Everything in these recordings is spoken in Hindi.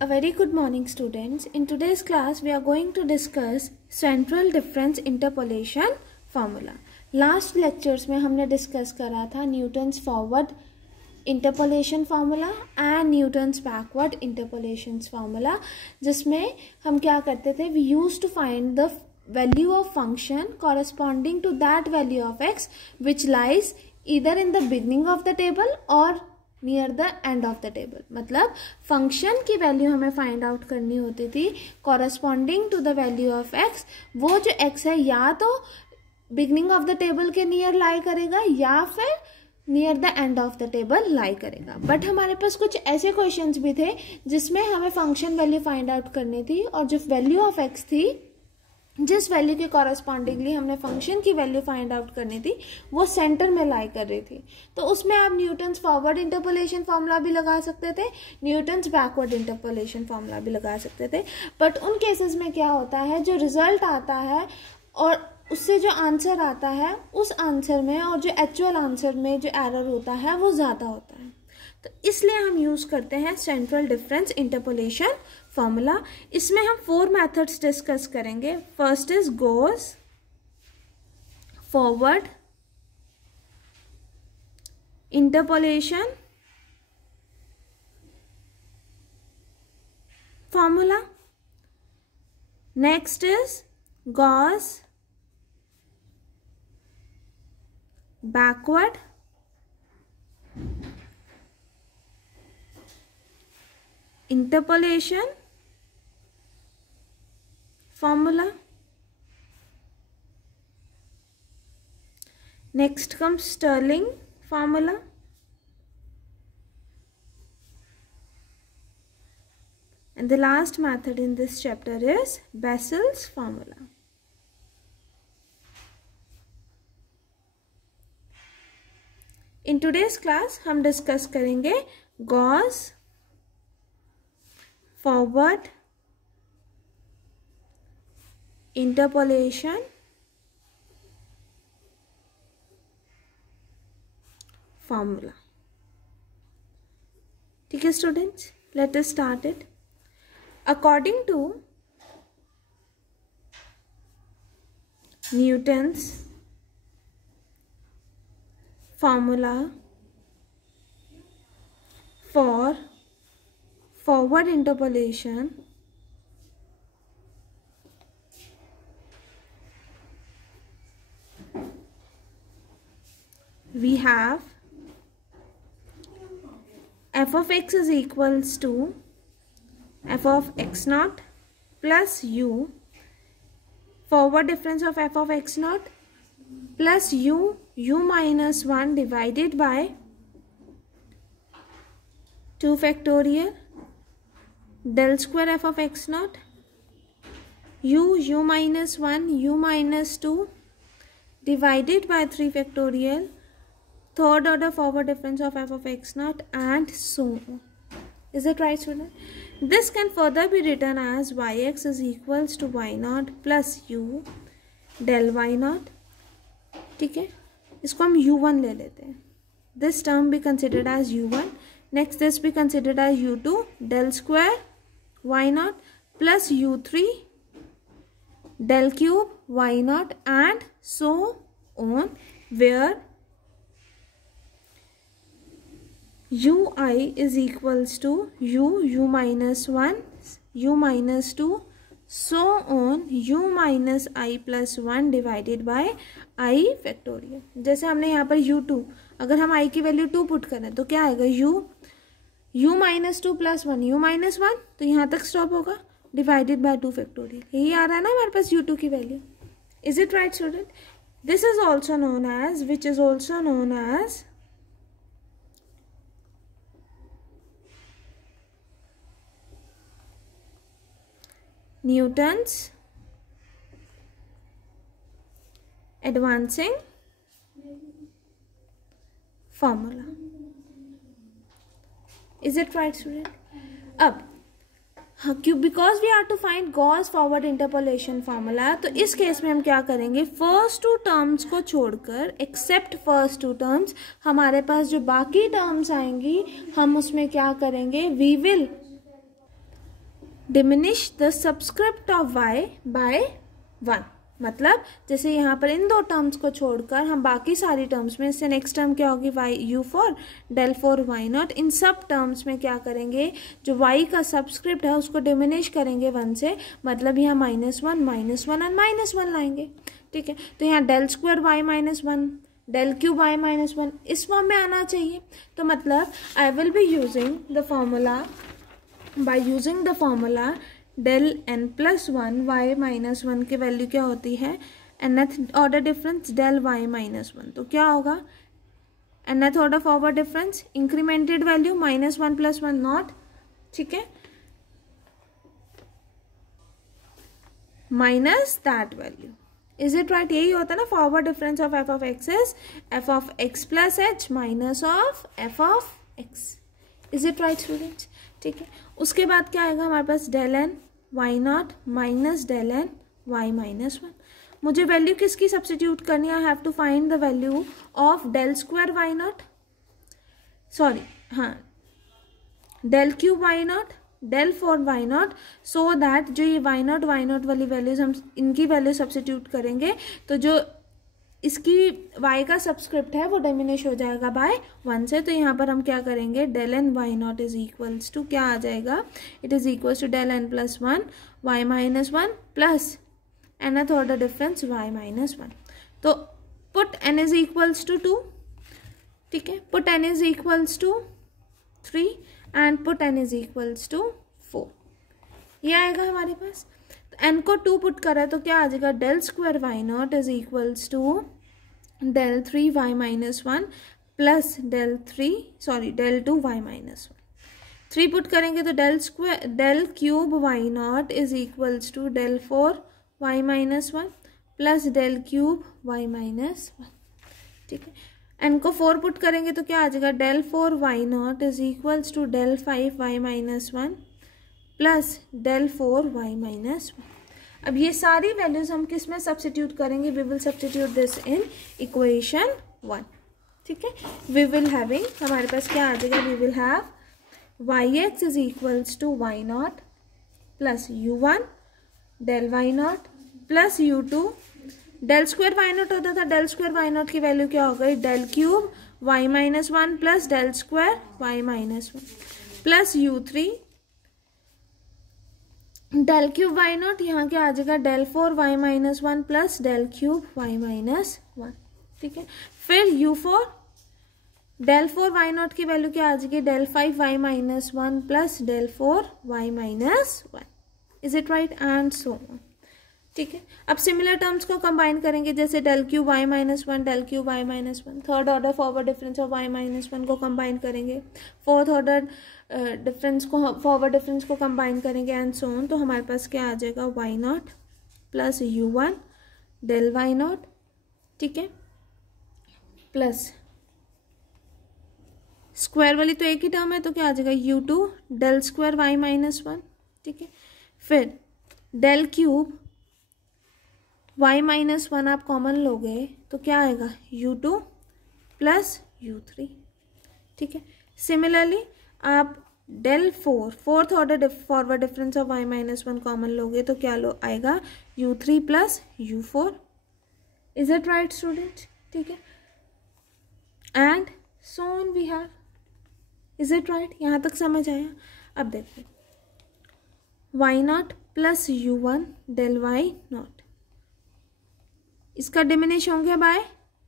A very good morning, students. In today's class, we are going to discuss central difference interpolation formula. Last lectures में हमने discuss करा था Newton's forward interpolation formula and Newton's backward interpolation formula, जिसमें हम क्या करते थे? We used to find the value of function corresponding to that value of x which lies either in the beginning of the table or near the end of the table. मतलब फंक्शन की वैल्यू हमें फाइंड आउट करनी होती थी corresponding to the value of X. वो जो एक्स है या तो बिगनिंग ऑफ द टेबल के नियर लाई करेगा या फिर near the end of the table lie करेगा. बट हमारे पास कुछ ऐसे क्वेश्चंस भी थे जिसमें हमें फंक्शन वैल्यू फाइंड आउट करनी थी और जो वैल्यू ऑफ एक्स थी, जिस वैल्यू के कॉरस्पॉन्डिंगली हमने फंक्शन की वैल्यू फाइंड आउट करनी थी, वो सेंटर में लाई कर रही थी. तो उसमें आप न्यूटन्स फॉरवर्ड इंटरपोलेशन फॉर्मूला भी लगा सकते थे, न्यूटन्स बैकवर्ड इंटरपोलेशन फॉर्मूला भी लगा सकते थे. बट उन केसेस में क्या होता है, जो रिजल्ट आता है और उससे जो आंसर आता है, उस आंसर में और जो एक्चुअल आंसर में जो एरर होता है वो ज़्यादा होता है. तो इसलिए हम यूज़ करते हैं सेंट्रल डिफरेंस इंटरपोलेशन फॉर्मूला. इसमें हम 4 मेथड्स डिस्कस करेंगे. First is Gauss forward interpolation formula. Next is Gauss backward interpolation formula. Next comes Stirling formula. And the last method in this chapter is Bessel's formula. In today's class हम डिस्कस करेंगे गॉस फॉरवर्ड इंटरपोलेशन फॉर्मूला. ठीक है students, let us start it. According to Newton's formula for forward interpolation, we have f of x is equals to f of x naught plus u, forward difference of f of x naught plus u minus 1 divided by 2 factorial del square f of x naught u minus 1 u minus 2 divided by 3 factorial third order forward difference of f of x naught and so on. Is it right student? This can further be written as yx is equals to y naught plus u del y naught. ठीक है, इसको हम u1 ले लेते हैं. This term be considered as u1. Next this be considered as u2 del square y naught plus u3 del cube y naught and so on, where ui is equals to u minus 1 u minus 2 so on u minus I plus 1 divided by I factorial. जैसे हमने यहाँ पर u2, अगर हम I की वैल्यू 2 पुट करें तो क्या आएगा, u minus 2 plus 1 u minus 1, तो यहाँ तक स्टॉप होगा, डिवाइडेड बाय 2 फैक्टोरियल. यही आ रहा है ना हमारे पास u2 की value. Is it right student? This is also known as, which is also known as Newton's advancing formula. Is it right student? अब because we are to find Gauss forward interpolation formula, तो इस केस में हम क्या करेंगे, फर्स्ट 2 टर्म्स को छोड़कर, एक्सेप्ट फर्स्ट 2 टर्म्स, हमारे पास जो बाकी टर्म्स आएंगी हम उसमें क्या करेंगे, we will diminish the subscript of y by 1, मतलब जैसे यहाँ पर इन दो टर्म्स को छोड़कर हम बाकी सारी टर्म्स में, इससे नेक्स्ट टर्म क्या होगी y u4 del 4 y not, इन सब टर्म्स में क्या करेंगे, जो y का सबस्क्रिप्ट है उसको डिमिनिश करेंगे 1 से, मतलब यहाँ -1 और -1 लाएंगे। ठीक है, तो यहाँ del square y -1 del cube y -1 इस फॉर्म में आना चाहिए। तो मतलब I will be using the formula, by using the formula del n plus 1 y minus 1 की वैल्यू क्या होती है, nth order difference del y minus 1, तो क्या होगा nth order forward difference, incremented value -1 + 1 not, ठीक है, minus that value. Is it right? यही होता है ना forward difference of f of x is f of x plus h minus of f of x। Is it right students? ठीक है, उसके बाद क्या आएगा हमारे पास del n y not minus del n y -1। मुझे वैल्यू किसकी सब्सटीट्यूट करनी है, I have to find the value of del square y not, sorry हाँ del cube y not del 4 y not, so that जो ये y नॉट वाली वैल्यूज हम इनकी वैल्यू सब्सटीट्यूट करेंगे तो जो इसकी y का सबस्क्रिप्ट है वो डिमिनिश हो जाएगा बाय 1 से। तो यहाँ पर हम क्या करेंगे, del n y not is equals to क्या आ जाएगा, it is equals to del n plus 1 y -1 plus nth order difference y -1। तो put n is equals to 2, ठीक है, put n is equals to 3 and put n is equals to 4, ये आएगा हमारे पास। n को 2 पुट करा तो क्या आ जाएगा, del square y not is equals to del 3 y -1 plus del 2 y -1। 3 put करेंगे तो del cube y not is equals to del 4 y -1 plus del cube y -1, ठीक है। n को 4 पुट करेंगे तो क्या आ जाएगा, del 4 y not is equals to del 5 y -1 plus del 4 y -1। अब ये सारी वैल्यूज हम किस में सब्सटीट्यूट करेंगे, we will substitute this in equation 1, ठीक है। वी विल हैविंग, हमारे पास क्या आ जाएगा, we will have yx is equals to y not plus u1 del y not plus u2 del square y not होता था, del स्क्वायर y नॉट की वैल्यू क्या हो गई, del cube y -1 plus del square y -1 plus u3 del cube y not, यहाँ क्या आ जाएगा, del 4 y -1 plus del cube y -1, ठीक है। फिर u4 del 4 y नॉट की वैल्यू क्या आ जाएगी, del 5 y -1 plus del 4 y -1। Is it right? And so on, ठीक है। अब सिमिलर टर्म्स को कंबाइन करेंगे, जैसे del cube y -1 del cube y -1, third order forward difference of y -1 को कंबाइन करेंगे, फोर्थ ऑर्डर डिफरेंस को, फॉरवर्ड डिफरेंस को कंबाइन करेंगे एंड सो ऑन। तो हमारे पास क्या आ जाएगा, y not plus u1 del y not, ठीक है, प्लस स्क्वायर वाली तो एक ही टर्म है तो क्या आ जाएगा, u2 del स्क्वायर y -1, ठीक है। फिर del क्यूब y -1 आप कॉमन लोगे तो क्या आएगा, u2 प्लस u3, ठीक है। सिमिलरली आप del 4 fourth order forward difference of y -1 common लोगे तो क्या आएगा, u3 plus u4। Is it right student? ठीक है, and so on we have. Is it right? यहाँ तक समझ आया? अब देखो y not plus u1 del y not, इसका डिमिनिश होंगे बाय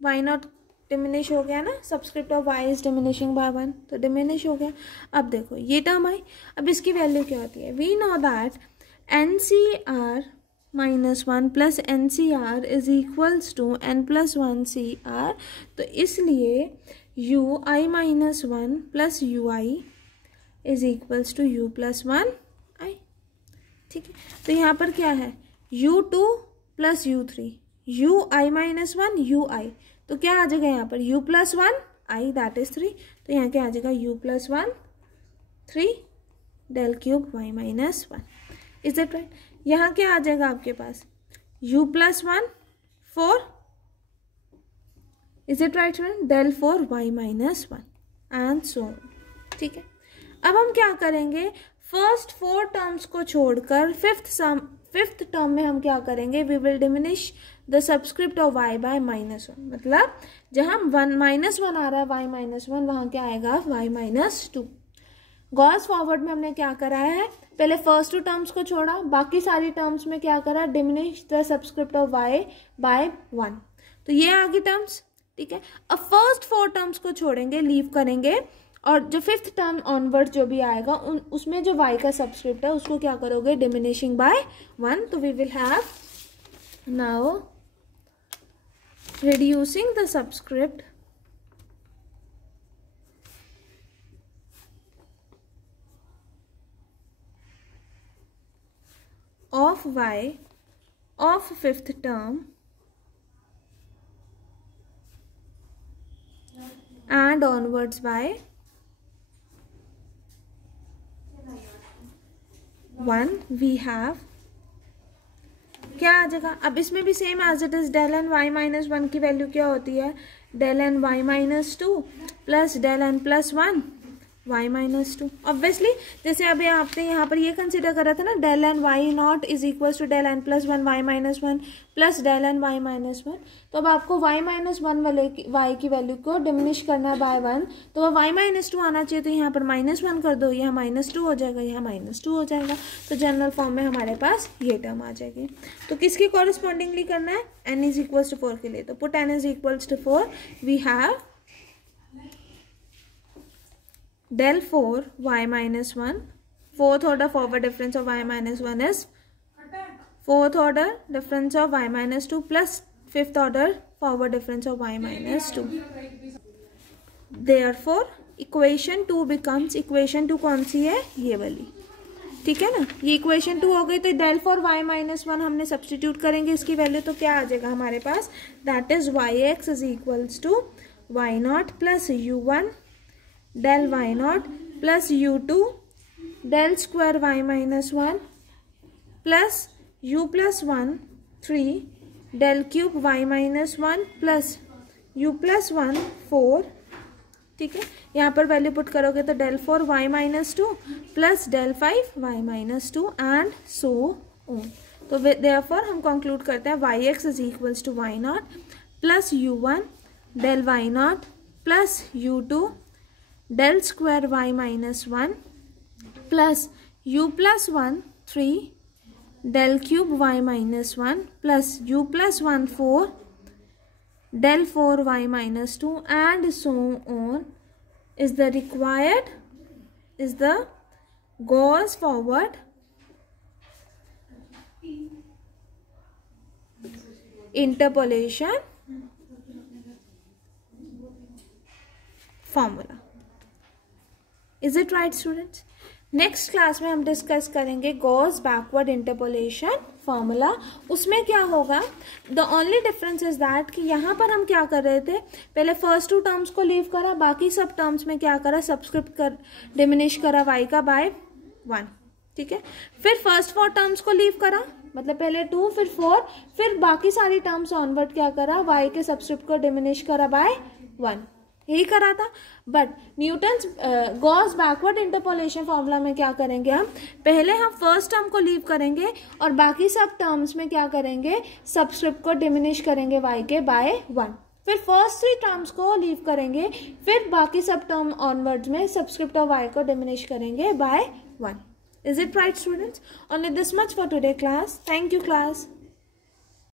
y नॉट, डिमिनिश हो गया ना, subscript of y is diminishing by 1, तो डिमिनिश हो गया। अब देखो ये टर्म आई, अब इसकी वैल्यू क्या होती है, we know that NCR -1 plus NCR is equals to n + 1 CR, तो इसलिए UI -1 plus UI is equals to U + 1I, ठीक है। तो यहाँ पर क्या है, U2 plus U3, UI -1 UI, तो क्या आ जाएगा यहाँ पर, U + 1I दैट इज 3, तो यहाँ क्या आ जाएगा, U + 1 3 del cube y -1। Is it right? यहाँ क्या आ जाएगा आपके पास, U + 1 4, is it right student, del 4 y -1 and so, ठीक है। अब हम क्या करेंगे, फर्स्ट 4 टर्म्स को छोड़कर फिफ्थ टर्म में हम क्या करेंगे, we will diminish the subscript of y by -1. मतलब जहां -1 आ रहा है y -1, वहां क्या आएगा y -2. गॉस फॉरवर्ड में हमने क्या करा है, पहले फर्स्ट 2 टर्म्स को छोड़ा, बाकी सारी टर्म्स में क्या करा, diminish the subscript of y by 1. तो ये आ गई टर्म्स, ठीक है. अब फर्स्ट 4 टर्म्स को छोड़ेंगे, लीव करेंगे, और जो 5th टर्म ऑनवर्ड जो भी आएगा उसमें जो y का सबस्क्रिप्ट है उसको क्या करोगे, डिमिनिशिंग बाय 1. तो we will have now reducing the subscript of y of 5th term and onwards by 1. we have क्या आ जाएगा, अब इसमें भी same as it is del n y -1 की वैल्यू क्या होती है, del n y -2 plus del n plus 1 y -2. Obviously जैसे अभी आपने यहाँ पर ये कंसिडर करा था ना, del n y not is equal to del n plus 1 y -1 plus del n y -1. तो अब आपको y -1 वाले y की वैल्यू को डिमिनिश करना है बाय 1. तो अब y -2 आना चाहिए, तो यहाँ पर -1 कर दो, यहाँ -2 हो जाएगा, यहाँ -2 हो जाएगा. तो जनरल फॉर्म में हमारे पास ये टर्म आ जाएगी. तो किसके कॉरेस्पॉन्डिंगली करना है, n इज इक्वल टू 4 के लिए. तो put n is equal to 4, we have del 4 y -1, fourth order forward difference of y -1 is 4th order difference of y -2 plus 5th order forward difference of y -2. therefore equation 2 becomes, equation 2 कौन सी है, ये वाली, ठीक है ना. ये इक्वेशन 2 हो गई. तो del 4 y -1 हमने सब्सटीट्यूट करेंगे इसकी वैल्यू, तो क्या आ जाएगा हमारे पास, that is yx is equals to y0 plus u1 del y0 plus u2 del square y -1 plus u plus 1 3 del cube y -1 plus u plus 1 4. ठीक है, यहाँ पर वैल्यू पुट करोगे तो del 4 y -2 plus del 5 y -2 and so on. तो therefore हम कंक्लूड करते हैं yx is equals to y0 plus u1 del y0 plus u2 del square y -1 plus u plus 1 3 del cube y -1 plus u plus 1 4 del 4 y -2 and so on is the required, is the goes forward interpolation formula. Is it right students. Next class में हम डिस्कस करेंगे गॉस बैकवर्ड इंटरपोलेशन फॉर्मूला. उसमें क्या होगा, the only difference is that कि यहाँ पर हम क्या कर रहे थे, पहले फर्स्ट 2 टर्म्स को लीव करा, बाकी सब टर्म्स में क्या करा, सबस्क्रिप्ट कर डिमिनिश करा y का बाय 1. ठीक है, फिर फर्स्ट 4 टर्म्स को लीव करा, मतलब पहले 2 फिर 4, फिर बाकी सारी टर्म्स ऑनवर्ड क्या करा, y के सबस्क्रिप्ट को डिमिनिश करा बाय 1. यही करा था. But Newton's Gauss backward interpolation formula में क्या करेंगे, हम पहले हम फर्स्ट टर्म को लीव करेंगे और बाकी सब टर्म्स में क्या करेंगे, सबस्क्रिप्ट को डिमिनिश करेंगे y के बाय 1. फिर फर्स्ट 3 टर्म्स को लीव करेंगे, फिर बाकी सब टर्म ऑनवर्ड्स में सबस्क्रिप्ट ऑफ y को डिमिनिश करेंगे by 1. Is it right students? Only this much for today class. Thank you class.